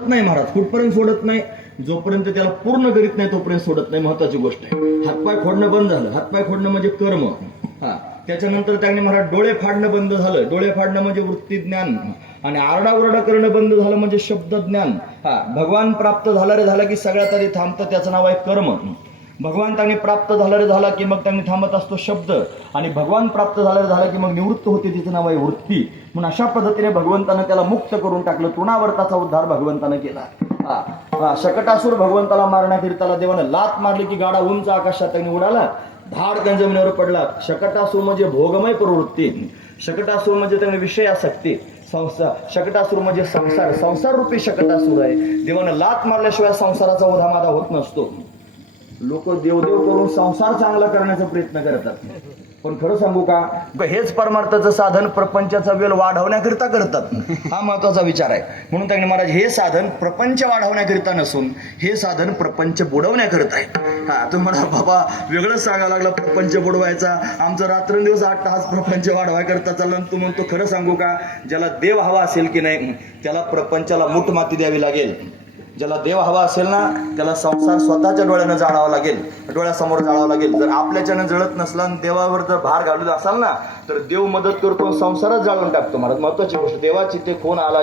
नाही महाराज. कुठपर्यंत सोडत नाही? जोपर्यंत त्याला पूर्ण करीत नाही तोपर्यंत सोडत नाही. महत्वाची गोष्ट आहे. हातपाय खोडणं बंद झालं. हातपाय खोडणं म्हणजे कर्म. हा. त्याच्यानंतर त्याने महाराज डोळे फाडणं बंद झालं. डोळे फाडणं म्हणजे वृत्ती ज्ञान. आणि आरडाओरडा करणं बंद झालं म्हणजे शब्द ज्ञान. हा. भगवान प्राप्त झाला रे झालं की सगळ्यात आधी थांबतं त्याचं नाव आहे कर्म. भगवंतांनी प्राप्त झालं रे झाला की मग त्यांनी थांबत असतो शब्द. आणि भगवान प्राप्त झालं रे झाला की मग निवृत्त होते तिचं नाव आहे वृत्ती. म्हणून अशा पद्धतीने भगवंतानं त्याला मुक्त करून टाकलं. तृणावर्ताचा उद्धार भगवंतानं केला. हा. शकटासूर भगवंताला मारण्याकरिताला देवानं लात मारली की गाडा उंच आकाशात त्यांनी उडाला. धाड त्या जमिनीवर पडला. शकटासूर म्हणजे भोगमय प्रवृत्ती. शकटासूर म्हणजे त्यांनी विषय आसक्ती संसार शकटासूर म्हणजे संसार. संसार रूपी शकटासूर आहे. देवानं लात मारल्याशिवाय संसाराचा उधामादा होत नसतो. लोक देवदेव करून संसार चांगला करण्याचा प्रयत्न करतात. पण खरं सांगू का? हेच परमार्थाचं साधन प्रपंचाचा वेळ वाढवण्याकरिता करतात. हा महत्त्वाचा विचार आहे. म्हणून त्यांनी महाराज हे साधन प्रपंच वाढवण्याकरिता नसून हे साधन प्रपंच बुडवण्याकरिता आहे हा तुम्ही म्हणा बाबा वेगळंच सांगायला लागला प्रपंच बुडवायचा. आमचं रात्रंदिवस आठ तास प्रपंच वाढवायकरता चाललं. आणि तू म्हणतो खरं सांगू का? ज्याला देव हवा असेल की नाही त्याला प्रपंचाला मूठ माती द्यावी लागेल. ज्याला देव हवा असेल ना त्याला संसार स्वतःच्या डोळ्यानं जाळावा लागेल. डोळ्यासमोर जाळावं लागेल. जर आपल्याच्यानं जळत नसला आणि देवावर जर भार घालून असाल ना तर देव मदत करतो संसारच जाळून टाकतो. महाराज महत्वाची गोष्ट देवाची ते कोण आला